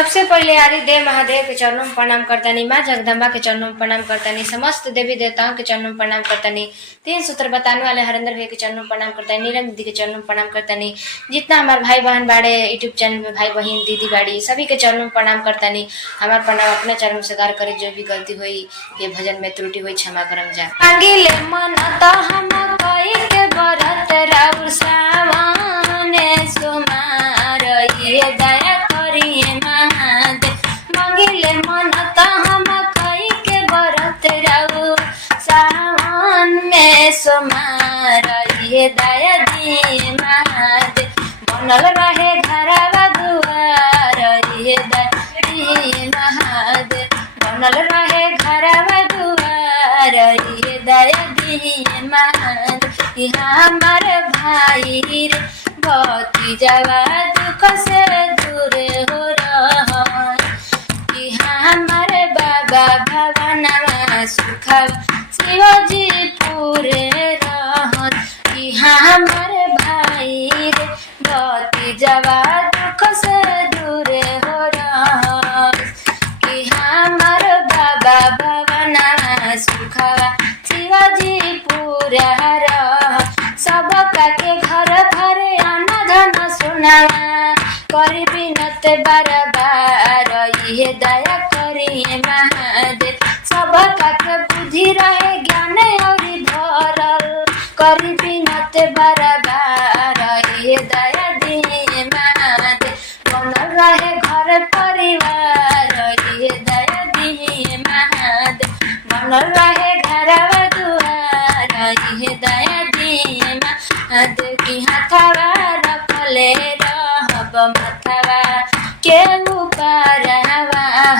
सबसे पहले आदि देव महादेव के चरणों में प्रणाम करतनी, माँ जगदम्बा के चरणों में प्रणाम करतनी, समस्त देवी देवताओं के चरणों में प्रणाम करतनी, तीन सूत्र बताने वाले हरेंद्र भैया के चरणों में प्रणाम करतनी, नीलम दीदी के चरणों में प्रणाम करतनी, जितना हमारे भाई बहन बाड़े यूट्यूब चैनल में भाई बहन दीदी बाड़ी सभी के चरणों में प्रणाम करतनी। हमारे प्रणाम अपने चरणों से गार करे, जो भी गलती हुई ये भजन में त्रुटि हुई क्षमा करम जा। मांगिले मन त हम कई के बरत राउर सामने सुमार ये दया करिए महादेव। मांगिले मन त हम कई के बरत राउर सावन में सुमार ये दया दिए महादेव। बनल रहे घरवा दुआर ये दया दिए महादेव। बनल रहे घरवा दुआर ये दया दिए महादेव। हमार भाई रे भतीजवा दुख से दूर हो रहा। हमारे बाबा भवनवा सुखवा शिवजी पूरे रहत। हमारे भाई रे भतीजवा दुख से दूर हो रहा। हमार बाबा भवनवा सुखवा शिवजी पूरा रहत। सबका के घर भरे अनाधन सुनावा करी बिनत बार बार ये दया करिए महादेव। सबका के बुद्धि रहे ज्ञान और धरल करी बिनत बार बार ये दया दिए महादेव। बनल रहे घर परिवार ये दया दिए महादेव। बनल रहे घरवा दुआर ये दया दिए महादेव। की हाथवा रखले रहब माथवा के ऊपर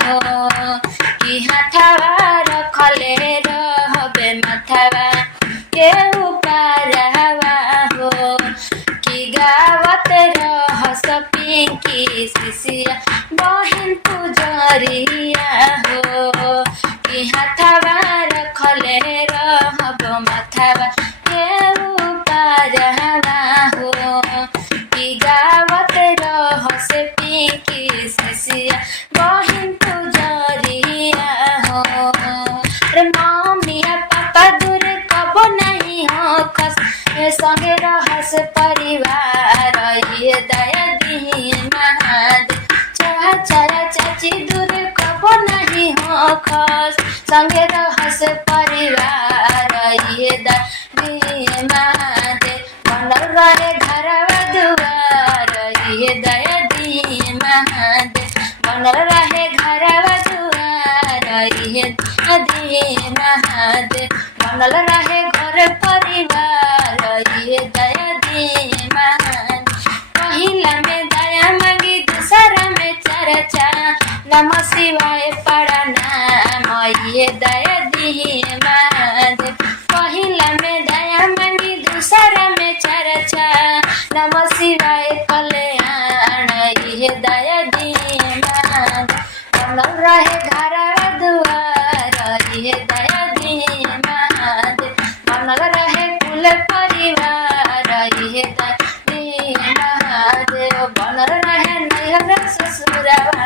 हो। की हाथवा रखले रहब माथवा के ऊपर हो। की गावत रह पिंकी शिशिया बहन पुजरिया हो। की हाथवा रखले रहब माथवा के ऊपर हो। की गावत रह पिंकी शिशिया बहन पुजरिया हो। रे मम्मिया पापा दूर कबो नहीं हो खस संगे रहस परिवार ये दया दिए महादेव। चाचा चाची दूर कबो नहीं हो खस संगे रहस परिवार ये दया दिए महादेव। बनल रहे घरवा दुआर ये दया दिए महादेव। बनल रहे घरवा दुआर ये दया दिए महादेव। बनल रहे घर परिवार ये दया दिए महादेव। पहिला में दया मांगी दूसरा में चर्चा नमः शिवाय पड़ा नाम ये दया दिए महादेव। पहिला में दया मांगी दूसरा में चर्चा नमः शिवाय कल्याण ये दया दिए महादेव। बनल रहे घरवा दुआर ये दया दिए महादेव। बनल रहे कुल परिवार ये दया दिए महादेव। बनल रहे नैहर ससुरवा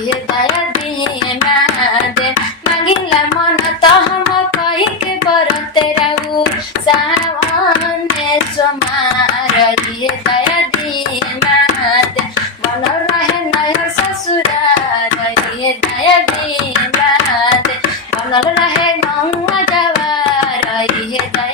ये दया दिए महादेव। मांगिला मन त हम कही के बरत राउ सावन सोमार ये दया दिए महादेव। बनल रहे नैहर ससुरार ये दया दिए महादेव। बनल रहे गौवा जवार ये दया